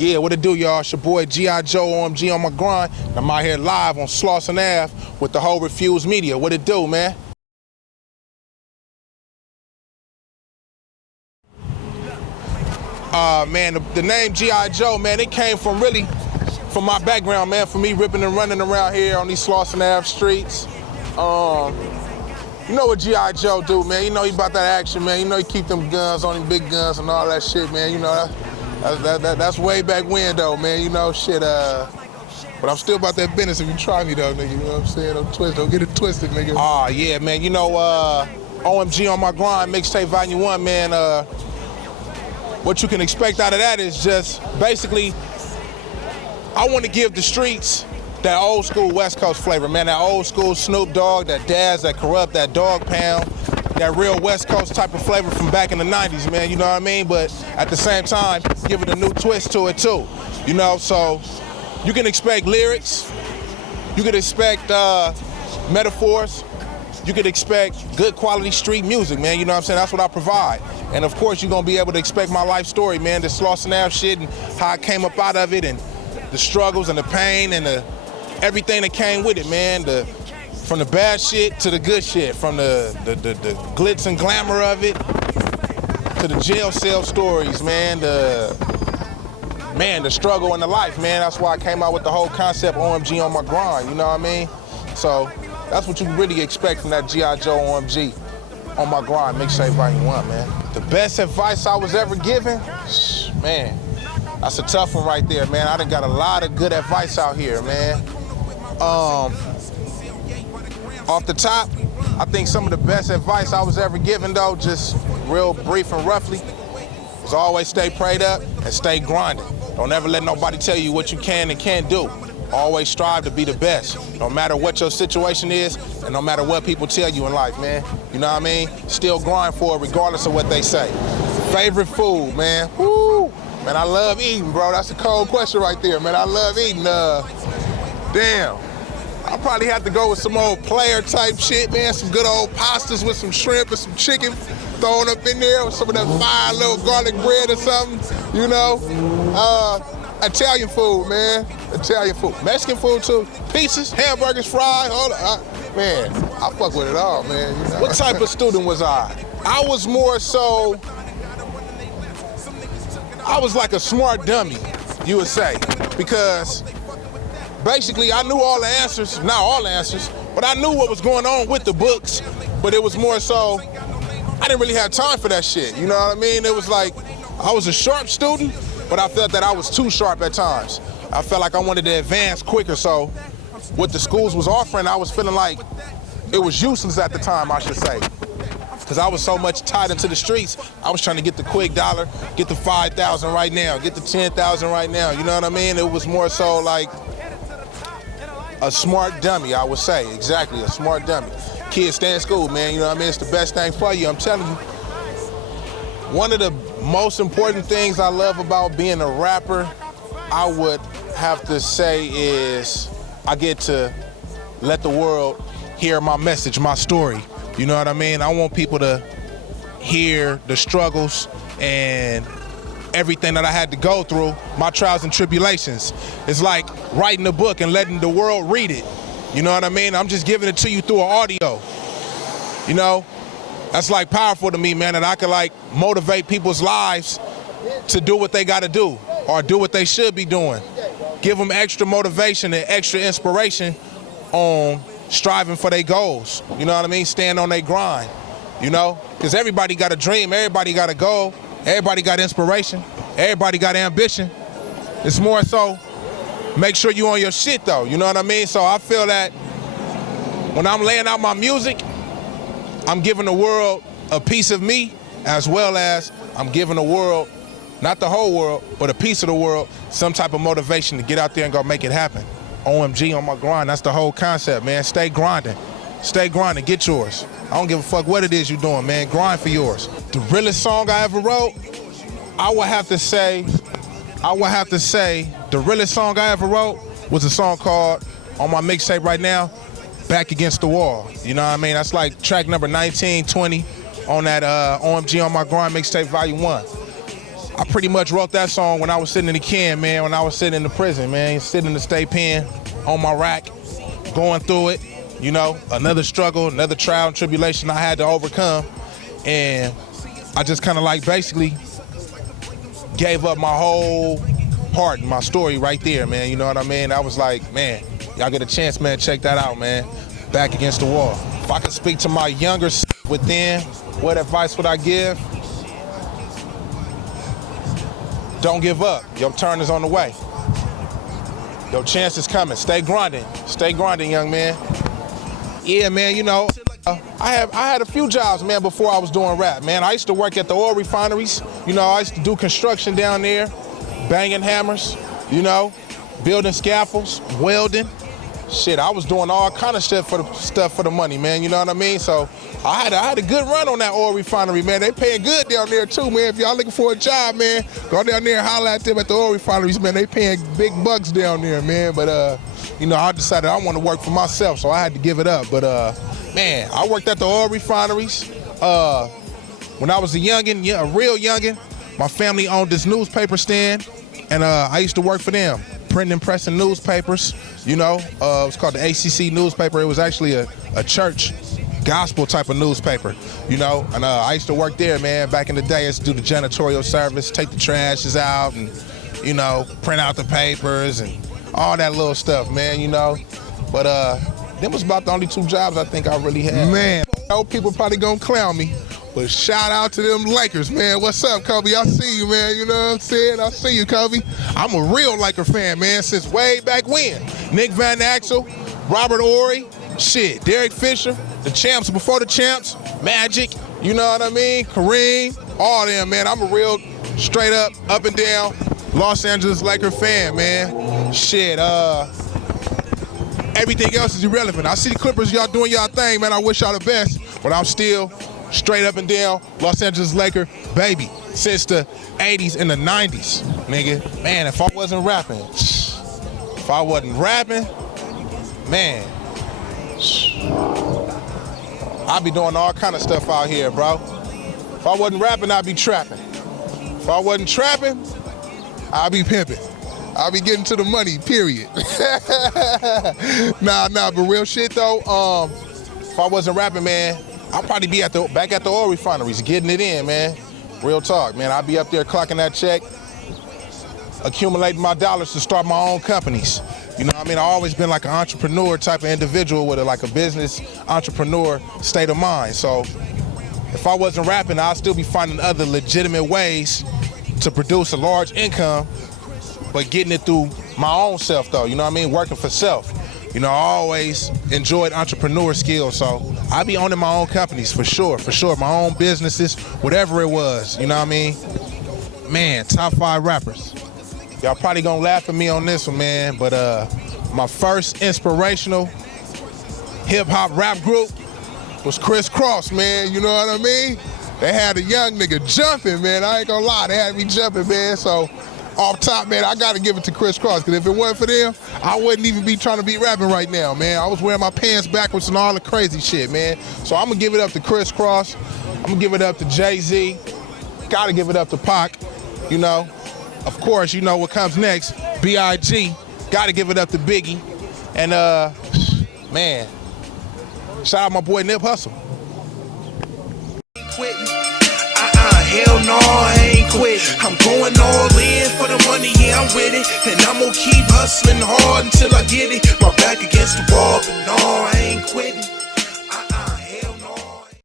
Yeah, what it do, y'all? It's your boy G.I. Joe, OMG on my grind. I'm out here live on Slauson Ave with the whole Refused Media. What it do, man? Man, the name G.I. Joe, man, it came from from my background, man, for me ripping and running around here on these Slauson Ave streets. You know what G.I. Joe do, man. You know he about that action, man. You know he keep them guns on them big guns and all that shit, man. You know, that's way back when, though, man. You know, shit, but I'm still about that business if you try me, though, nigga. You know what I'm saying? Don't get it twisted, nigga. Yeah, man. You know, OMG on my grind, mixtape volume 1, man. What you can expect out of that is just basically, I want to give the streets that old school West Coast flavor, man. That old school Snoop Dogg, that Daz, that Corrupt, that Dog Pound, that real West Coast type of flavor from back in the 90s, man, you know what I mean? But at the same time, give it a new twist to it too, you know? So you can expect lyrics, you can expect metaphors, you can expect good quality street music, man, you know what I'm saying? That's what I provide. And of course, you're gonna be able to expect my life story, man, the Slauson Ave shit and how I came up out of it and the struggles and the pain and everything that came with it, man. From the bad shit to the good shit, from the glitz and glamour of it to the jail cell stories, man. The struggle and the life, man. That's why I came out with the whole concept OMG on my grind, you know what I mean? So that's what you really expect from that G.I. Joe OMG on my grind mixtape volume 1, man. The best advice I was ever given, man, that's a tough one right there, man. I done got a lot of good advice out here, man. Off the top, I think some of the best advice I was ever given, though, just real brief and roughly, was always stay prayed up and stay grinding. Don't ever let nobody tell you what you can and can't do. Always strive to be the best, no matter what your situation is and no matter what people tell you in life, man. You know what I mean? Still grind for it regardless of what they say. Favorite food, man? Woo! Man, I love eating, bro. That's a cold question right there, man. I love eating. Damn. I'll probably have to go with some old player type shit, man. Some good old pastas with some shrimp and some chicken thrown up in there with some of that fine little garlic bread or something, you know? Italian food, man. Italian food. Mexican food, too. Pizzas, hamburgers, fries, all that. Man, I fuck with it all, man. You know? What type of student was I? I was more so, I was like a smart dummy, you would say, because basically, I knew all the answers, not all the answers, but I knew what was going on with the books, but it was more so, I didn't really have time for that shit, you know what I mean? It was like, I was a sharp student, but I felt that I was too sharp at times. I felt like I wanted to advance quicker, so what the schools was offering, I was feeling like it was useless at the time, I should say. Because I was so much tied into the streets, I was trying to get the quick dollar, get the 5,000 right now, get the 10,000 right now, you know what I mean? It was more so like, a smart dummy, I would say. Exactly, a smart dummy. Kids, stay in school, man. You know what I mean? It's the best thing for you, I'm telling you. One of the most important things I love about being a rapper, I would have to say is I get to let the world hear my message, my story. You know what I mean? I want people to hear the struggles and everything that I had to go through, my trials and tribulations. It's like writing a book and letting the world read it. You know what I mean? I'm just giving it to you through an audio. You know? That's like powerful to me, man, that I can like motivate people's lives to do what they gotta do or do what they should be doing. Give them extra motivation and extra inspiration on striving for their goals. You know what I mean? Staying on their grind, you know? Because everybody got a dream, everybody got a goal. Everybody got inspiration. Everybody got ambition. It's more so, make sure you on your shit though, you know what I mean? So I feel that when I'm laying out my music, I'm giving the world a piece of me, as well as I'm giving the world, not the whole world, but a piece of the world, some type of motivation to get out there and go make it happen. OMG on my grind, that's the whole concept, man. Stay grinding. Stay grinding, get yours. I don't give a fuck what it is you're doing, man. Grind for yours. The realest song I ever wrote, I would have to say the realest song I ever wrote was a song called, on my mixtape right now, Back Against the Wall. You know what I mean? That's like track number 19, 20 on that OMG on my grind mixtape volume 1. I pretty much wrote that song when I was sitting in the can, man, when I was sitting in the prison, man, sitting in the state pen on my rack, going through it, you know, another struggle, another trial and tribulation I had to overcome. And I just kind of like basically gave up my whole part, my story right there, man, you know what I mean? I was like, man, y'all get a chance, man, check that out, man. Back Against the Wall. If I could speak to my younger within, what advice would I give? Don't give up. Your turn is on the way. Your chance is coming. Stay grinding. Stay grinding, young man. Yeah, man, you know, I had a few jobs, man, before I was doing rap, man. I used to work at the oil refineries. You know, I used to do construction down there, banging hammers, you know, building scaffolds, welding. Shit, I was doing all kind of stuff for the money, man, you know what I mean? So I had a good run on that oil refinery, man. They paying good down there too, man. If y'all looking for a job, man, go down there and holler at them at the oil refineries, man. They paying big bucks down there, man. But you know, I decided I want to work for myself, so I had to give it up. But man, I worked at the oil refineries. When I was a youngin', yeah, a real youngin', my family owned this newspaper stand, and I used to work for them, printing and pressing newspapers. You know, it was called the ACC newspaper. It was actually a church gospel type of newspaper, you know, and I used to work there, man. Back in the day, I used to do the janitorial service, take the trashes out and, you know, print out the papers and all that little stuff, man, you know. But them was about the only two jobs I think I really had. Man, I know people probably gonna clown me, but shout out to them Lakers, man. What's up, Kobe? I see you, man. You know what I'm saying? I see you, Kobe. I'm a real Laker fan, man, since way back when. Nick Van Axel, Robert Horry, shit, Derek Fisher, the champs before the champs, Magic, you know what I mean? Kareem, all them, man. I'm a real straight up and down Los Angeles Laker fan, man. Shit, everything else is irrelevant. I see the Clippers, y'all doing y'all thing, man. I wish y'all the best, but I'm still straight up and down Los Angeles Laker baby since the 80s and the 90s, nigga. Man, if I wasn't rapping, man, I'd be doing all kind of stuff out here, bro. If I wasn't rapping, I'd be trapping. If I wasn't trapping, I'd be pimping. I'll be getting to the money, period. Nah, but real shit though, if I wasn't rapping, man, I'll probably be back at the oil refineries, getting it in, man. Real talk, man. I'll be up there clocking that check, accumulating my dollars to start my own companies. You know what I mean? I've always been like an entrepreneur type of individual with like a business entrepreneur state of mind. So if I wasn't rapping, I'd still be finding other legitimate ways to produce a large income, but getting it through my own self though, you know what I mean? Working for self. You know, I always enjoyed entrepreneur skills, so I be owning my own companies for sure, my own businesses, whatever it was, you know what I mean? Man, top 5 rappers. Y'all probably gonna laugh at me on this one, man, but my first inspirational hip-hop rap group was Crenshaw, man, you know what I mean? They had a young nigga jumping, man, I ain't gonna lie, they had me jumping, man, so off top, man, I gotta give it to Crenshaw, because if it wasn't for them, I wouldn't even be trying to be rapping right now, man. I was wearing my pants backwards and all the crazy shit, man. So I'm gonna give it up to Crenshaw, I'm gonna give it up to Jay-Z, gotta give it up to Pac, you know. Of course, you know what comes next, B.I.G., gotta give it up to Biggie, and man, shout out my boy Nip Hussle. Hell no, I ain't quit. I'm going all in for the money, yeah, I'm with it. And I'm gonna keep hustling hard until I get it. My back against the wall, but no,